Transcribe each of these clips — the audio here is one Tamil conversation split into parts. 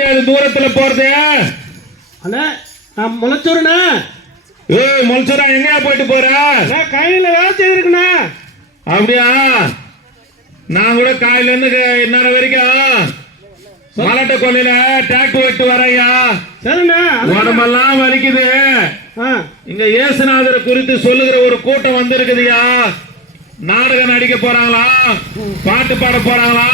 யார் தூரத்துல போறது அண்ணா நான் முளைச்சூருண்ணா. ஏய் மொல்சரா எங்கயா போயிட்டு போற? நான் கையில வேலை செய்திருக்கண்ணா. அப்படியா? நான் கூட காலையில இருந்து இந்நேரம் வரைக்கும் மலட்ட கொல்லையில டிராக்டர் வெட்டு வரையா? சரிண்ணா உடம்பெல்லாம் வலிக்குது. ஆ. இங்க இயேசுநாதரை குறித்து சொல்லுகிற ஒரு கூட்டம் வந்திருக்குதுயா? நாடகம் நடிக்க போறாங்களா? பாட்டு பாட போறாங்களா?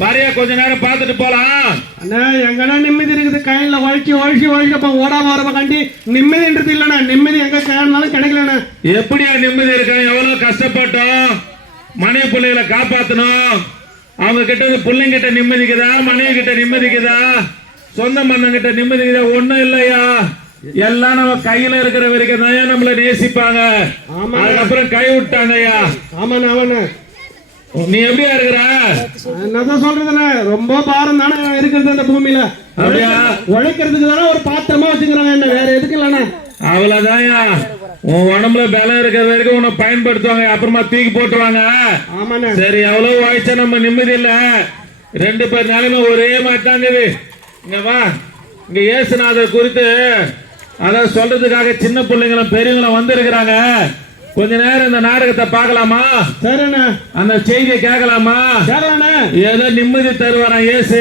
வரைய கொஞ்ச நேரம் பார்த்துட்டு போலாம். அண்ணா எங்கண்ணா நிம்மதி இருக்குது? கையில உழைச்சி உழைச்சி அப்ப ஓடாம வரப்ப கண்டி. நிம்மதின்றது இல்லைண்ணா. நிம்மதி எங்க கையானாலும் கிடைக்கலண்ணா. எப்படியா நிம்மதி இருக்க? எவ்வளவு கஷ்டப்பட்டோம். மனைவி பிள்ளைகளை காப்பாத்தணும். அவங்க கிட்ட இருந்து பிள்ளைங்கிட்ட நிம்மதிக்குதா மனைவி கிட்ட நிம்மதிக்குதா சொந்த மண்ணன் கிட்ட நிம்மதிக்குதா ஒண்ணும் இல்லையா? எல்லாம் நம்ம கையில இருக்கிற வரைக்கும் தான் நம்மள நேசிப்பாங்க. ஆமா. அதுக்கப்புறம் கை விட்டாங்கய்யா. ஆமாண்ணா ஆமாண்ணா. நீ எப்படியா இருக்கிற? என்னதான் சொல்றதுண்ணா? ரொம்ப பாரம் தானே இருக்கிறது அந்த பூமியில. அப்படியா? உழைக்கிறதுக்கு தானே ஒரு பாத்திரமா வச்சுக்கிறாங்க என்ன வேற எதுக்கு இல்லைண்ணா? அவ்வளவுதான்யா. உன் உடம்புல பலம் இருக்கிற வரைக்கும் உன்னை பயன்படுத்துவாங்க அப்புறமா தூக்கி போட்டுருவாங்க. ஆமாண்ணா. சரி எவ்வளவு வாய்ச்சா நம்ம நிம்மதி இல்ல? ரெண்டு பேர் நிலைமை ஒரே மாதிரி தாங்குது இங்க வா. இங்க இயேசுநாதர் குறித்து அத சொல்றதுக்காக சின்ன பிள்ளைங்களும் பெரியவங்களும் வந்திருக்கிறாங்க. கொஞ்ச நேரம் இந்த நாடகத்தை பார்க்கலாமா? சரிண்ணா அந்த செய்தியை கேட்கலாமா? சரிண்ணா ஏதோ நிம்மதி தருவாரா இயேசு?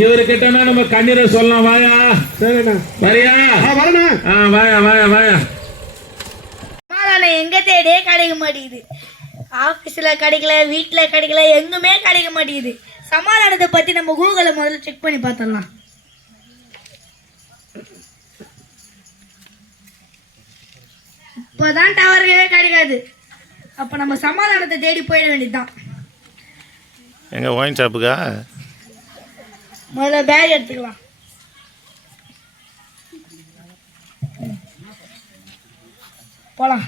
இவர்கிட்டனா நம்ம கண்ணீரை சொல்லலாம்? வாயா. சரிண்ணா வரியா? ஆ வரண்ணா ஆ வாயா வாயா வாயா. சமாதானம் எங்க தேடியே கிடைக்க மாட்டேங்குது. ஆஃபீஸில் கிடைக்கல வீட்டில் கிடைக்கல எங்குமே கிடைக்க மாட்டேங்குது. சமாதானத்தை பற்றி நம்ம கூகுளை முதல்ல செக் பண்ணி பார்த்துடலாம். இப்போதான் டவர்களே கிடைக்காது. அப்போ நம்ம சமாதானத்தை தேடி போயிட வேண்டியதுதான். எங்க ஒயின் ஷாப்புக்கா முதல்ல பேக் எடுத்துக்கலாம். போலாம்.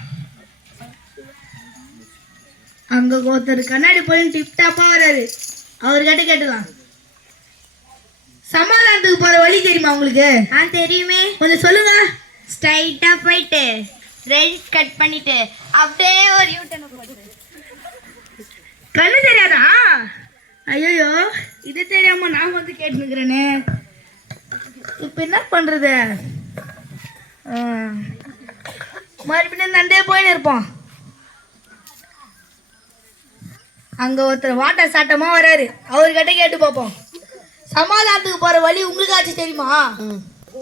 அங்க ஒருத்தர் கண்ணாடி போய் டிப் டாப்பா வராரு அவர்கிட்ட கேட்டுலாம் சமாதானத்துக்கு போற வழி தெரியுமா உங்களுக்கு? ஆ தெரியுமே. கொஞ்சம் சொல்லுங்க. ஸ்ட்ரைட்டா போயிட்டு. ரெட் கட் பண்ணிட்டு அப்படியே ஒரு யூட்டன் போட்டு கண்ணு தெரியாதா? ஐயோ இது தெரியாம நான் வந்து கேட்டுக்கிறேனே இப்ப என்ன பண்றது. மறுபடியும் நண்டே போயின்னு இருப்போம். அங்க ஒருத்தர் வாட்ட சாட்டமா வராரு. அவர்கிட்ட கேட்டு பார்ப்போம். சமாதானத்துக்கு போற வழி உங்களுக்காச்சும் தெரியுமா?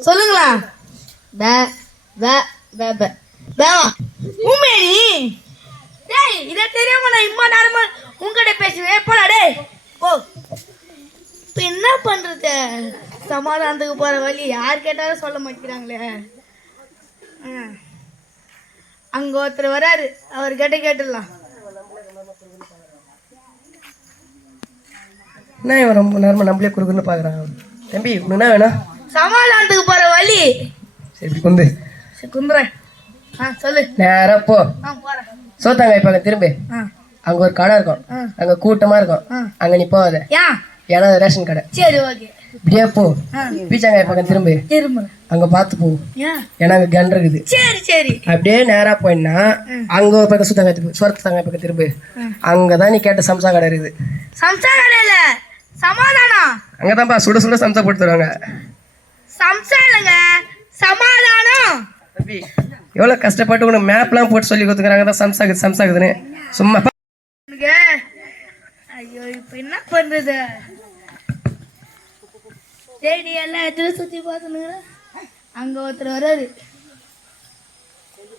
சொல்லுங்களா பே பே பே பே தேவா உண்மையா நீ டேய் இதை தெரியாம நான் இம்மா நேரமா உங்ககிட்ட பேசுவேன். போடா டேய். ஓ இப்போ என்ன பண்றது? சமாதானத்துக்கு போற வழி யார் கேட்டாலும் சொல்ல மாட்டேங்கிறாங்களே. அங்க ஒருத்தர் வராரு. அவர் கிட்ட கேட்டுடலாம். என்ன இவன் ரொம்ப நேரமா நம்மளே குறுக்குன்னு பார்க்குறான் தம்பி உனக்கு என்ன வேணும்? சமாதானத்துக்கு போற வழி. சரி சரி, குந்துறேன். சொல்லு. நேராக போ. சோத்தாங்க இப்போ திரும்பி. அங்கே ஒரு கடை இருக்கும். அங்கே கூட்டமாக இருக்கும். அங்கே நீ ஏன் ஏன்னா ரேஷன் கடை. சரி ஓகே. இப்படியே போ. ஆ. பீச்சாங்காய் பக்கம் திரும்பி. அங்கே பார்த்து போ. ஏன் ஏன்னா அங்கே கன் இருக்குது. சரி சரி. அப்படியே நேராக போயின்னா அங்கே ஒரு பக்கம் சுத்தாங்க சோரத்து தாங்க பக்கம் திரும்பி. அங்கே தான் நீ கேட்ட சம்சா கடை இருக்குது. சம்சா கடையில சமாதானம். அங்கே தான்ப்பா சுட சுட சம்சா போட்டு தருவாங்க. சம்சா இல்லைங்க. சமாதானம். எவ்வளோ கஷ்டப்பட்டு உனக்கு மேப்லாம் போட்டு சொல்லி கொடுத்துக்கிறாங்க தான் சம்சாகுது சம்சாகுதுன்னு சும்மா ஐயோ இப்போ என்ன பண்றது? சரி நீ எல்லா இடத்துலையும் சுற்றி பார்த்துனுங்கிற அங்கே ஒருத்தர் வராரு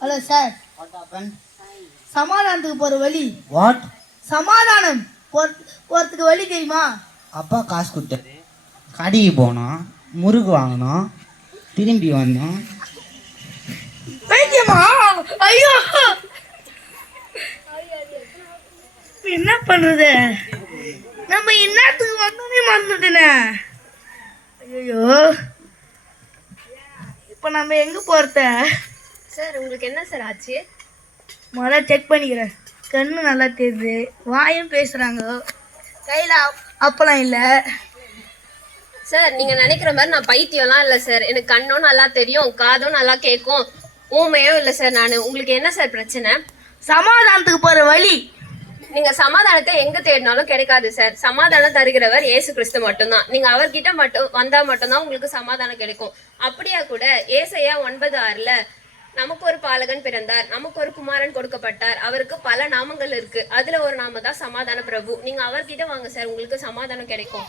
ஹலோ சார் சமாதானத்துக்கு போகிற வழி. வாட் சமாதானம். போறதுக்கு வழி தெரியுமா? அப்பா காசு கொடுத்தாரு கடைக்கு போனோம் முறுக்கு வாங்கினோம் திரும்பி வந்தோம் வைத்தியமா ஐயோ. என்ன பண்றது நம்ம என்னத்துக்கு வந்தோமே மறந்துட்டேனே. ஐயோ இப்போ நம்ம எங்க போறத? சார் உங்களுக்கு என்ன சார் ஆச்சு? முதல்ல செக் பண்ணிக்கிறேன். கண்ணு நல்லா தெரியுது. வாயும் பேசுறாங்க. கையில அப்- அப்பளம் இல்லை. சார் நீங்க நினைக்கிற மாதிரி நான் பைத்தியம்லாம் இல்லை சார். எனக்கு கண்ணும் நல்லா தெரியும் காதும் நல்லா கேட்கும் ஊமையும் இல்லை சார் நான் உங்களுக்கு என்ன சார் பிரச்சனை? சமாதானத்துக்கு போற வழி. நீங்க சமாதானத்தை எங்க தேடினாலும் கிடைக்காது சார் சமாதானம் தருகிறவர் இயேசு கிறிஸ்து மட்டும்தான். நீங்க அவர்கிட்ட மட்டும் வந்தா மட்டும்தான் உங்களுக்கு சமாதானம் கிடைக்கும். அப்படியா கூட ஏசையா ஒன்பது ஆறுல நமக்கு ஒரு பாலகன் பிறந்தார் நமக்கு ஒரு குமாரன் கொடுக்கப்பட்டார் அவருக்கு பல நாமங்கள் இருக்கு. அதுல ஒரு நாம தான் சமாதான பிரபு. நீங்க அவர்கிட்ட வாங்க சார் உங்களுக்கு சமாதானம் கிடைக்கும்.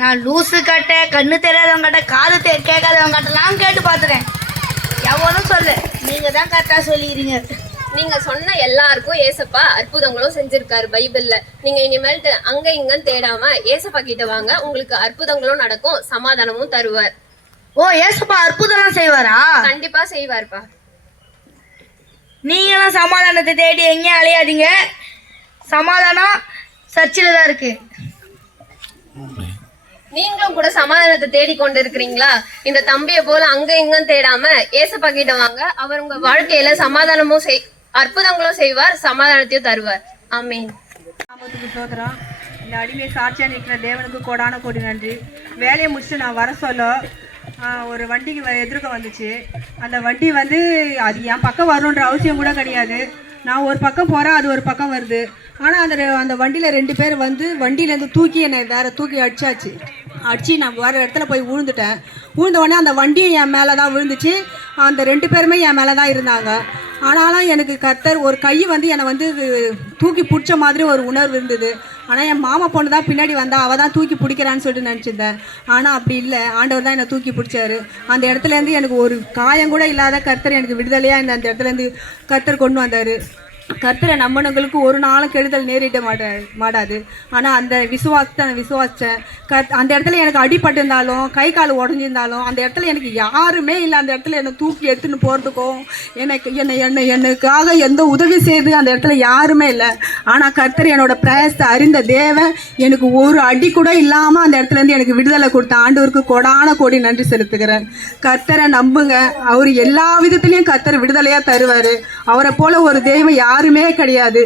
நான் லூசு கட்ட கண்ணு தெரியாதவங்க கிட்ட காது கேட்காதவங்க கிட்டலாம் கேட்டு பார்த்துட்டேன் எவனும் சொல்லு. நீங்க தான் கரெக்டாக சொல்லிக்கிறீங்க. நீங்க சொன்ன எல்லாருக்கும் ஏசப்பா அற்புதங்களும் செஞ்சிருக்காரு பைபிள்ல. நீங்க இனிமேல்ட்டு அங்க இங்கன்னு தேடாம ஏசப்பா கிட்ட வாங்க. உங்களுக்கு அற்புதங்களும் நடக்கும் சமாதானமும் தருவார். ஓ ஏசப்பா அற்புதம்லாம் செய்வாரா? கண்டிப்பா செய்வார்ப்பா. நீங்களும் சமாதானத்தை தேடி எங்கேயும் அலையாதீங்க. சமாதானம் சர்ச்சில் தான் இருக்கு. நீங்களும் கூட சமாதானத்தை தேடி கொண்டு இருக்கிறீங்களா இந்த தம்பியை போல அங்க இங்கும் தேடாம ஏசப்பா கிட்ட வாங்க. அவர் உங்க வாழ்க்கையில சமாதானமும் செய் அற்புதங்களும் செய்வார் சமாதானத்தையும் தருவார். ஆமீன். சோதரம் இந்த அடிமை சாட்சியாக நிற்கிற தேவனுக்கு கோடான கோடி நன்றி. வேலையை முடிச்சுட்டு நான் வர சொல்ல ஒரு வண்டிக்கு எதிர்க்க வந்துச்சு. அந்த வண்டி வந்து அது என் பக்கம் வரும்ன்ற அவசியம் கூட கிடையாது. நான் ஒரு பக்கம் போகிறேன் அது ஒரு பக்கம் வருது. ஆனால் அந்த அந்த வண்டியில் ரெண்டு பேர் வந்து வண்டியிலேருந்து தூக்கி என்னை வேற தூக்கி அடிச்சாச்சு. அடிச்சு நான் வர இடத்துல போய் விழுந்துட்டேன் விழுந்த உடனே அந்த வண்டியும் என் மேலே தான் விழுந்துச்சு. அந்த ரெண்டு பேருமே என் மேலே தான் இருந்தாங்க. ஆனாலும் எனக்கு கத்தர் ஒரு கை வந்து என்னை வந்து தூக்கி பிடிச்ச மாதிரி ஒரு உணர்வு இருந்தது. ஆனால் என் மாமா பொண்ணு தான் பின்னாடி வந்தா அவள் தான் தூக்கி பிடிக்கிறான்னு சொல்லிட்டு நினச்சிருந்தேன். ஆனால் அப்படி இல்லை. ஆண்டவர் தான் என்னை தூக்கி பிடிச்சாரு. அந்த இடத்துலேருந்து எனக்கு ஒரு காயம் கூட இல்லாத கர்த்தர் எனக்கு விடுதலையாக இந்த அந்த இடத்துலேருந்து கர்த்தர் கொண்டு வந்தார். கர்த்தரை நம்பினவங்களுக்கு ஒரு நாளும் கெடுதல் நேரிட மாட்டா மாட்டாது. ஆனால் அந்த விசுவாசத்தை நான் விசுவாசித்தேன் கத் அந்த இடத்துல எனக்கு அடிபட்டிருந்தாலும் கை கால் உடஞ்சிருந்தாலும் அந்த இடத்துல எனக்கு யாருமே இல்லை. அந்த இடத்துல என்னை தூக்கி எடுத்துன்னு போகிறதுக்கும் எனக்கு என்னை என்னை எனக்காக எந்த உதவி செய்து அந்த இடத்துல யாருமே இல்லை. ஆனால் கர்த்தர் என்னோட பிரயாசத்தை அறிந்த தேவன் எனக்கு ஒரு அடி கூட இல்லாமல் அந்த இடத்துலேருந்து எனக்கு விடுதலை கொடுத்த ஆண்டவருக்கு கொடான கோடி நன்றி செலுத்துகிறேன். கர்த்தரை நம்புங்க. அவர் எல்லா விதத்துலேயும் கர்த்தர் விடுதலையாக தருவார். அவரை போல ஒரு தெய்வம் யாருமே கிடையாது.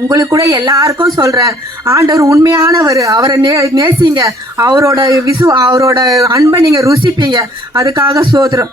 உங்களுக்கு கூட எல்லாருக்கும் சொல்கிறேன் ஆண்டவர் உண்மையானவர். அவரை நே நேசிங்க. அவரோட விசு அவரோட அன்பை நீங்கள் ருசிப்பீங்க. அதுக்காக சோதரம்